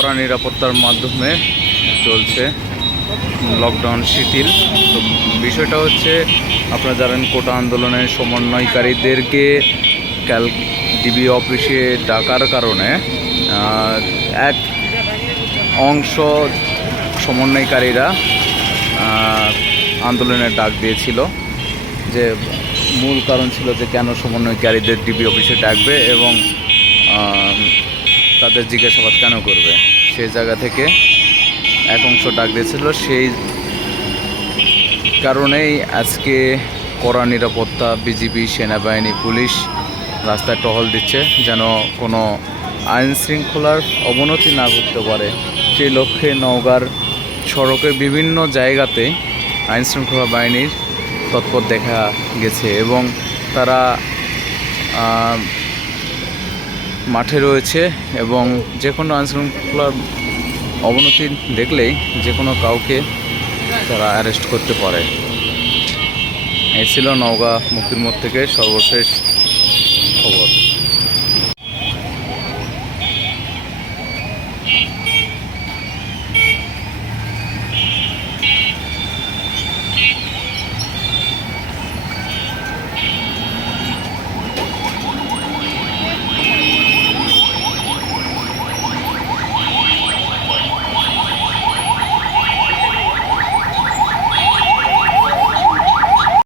কড়া নিরাপত্তার মাধ্যমে চলছে লকডাউন শিথিল তো বিষয়টা হচ্ছে আপনারা জানেন কোটা আন্দোলনের সমন্বয়কারীদেরকে ক্যাল ডিবি অফিসে ডাকার কারণে এক অংশ সমন্বয়কারীরা আন্দোলনের ডাক দিয়েছিল যে মূল কারণ ছিল যে কেন সমন্বয়কারীদের ডিবি অফিসে ডাকবে এবং তাদের জিজ্ঞাসাবাদ কেন করবে সেই জায়গা থেকে এক অংশ ডাক দিয়েছিল সেই কারণেই আজকে কড়া নিরাপত্তা বিজিবি সেনাবাহিনী পুলিশ রাস্তায় টহল দিচ্ছে যেন কোনো আইন শৃঙ্খলার অবনতি না ঘটতে পারে সেই লক্ষ্যে নওগাঁর সড়কের বিভিন্ন জায়গাতে আইন শৃঙ্খলা বাহিনীর তৎপর দেখা গেছে এবং তারা মাঠে রয়েছে এবং যে কোনো আইনশৃঙ্খলার অবনতি দেখলেই যে কোনো কাউকে তারা অ্যারেস্ট করতে পারে এই ছিল নওগাঁ মুক্তির মোড় থেকে সর্বশেষ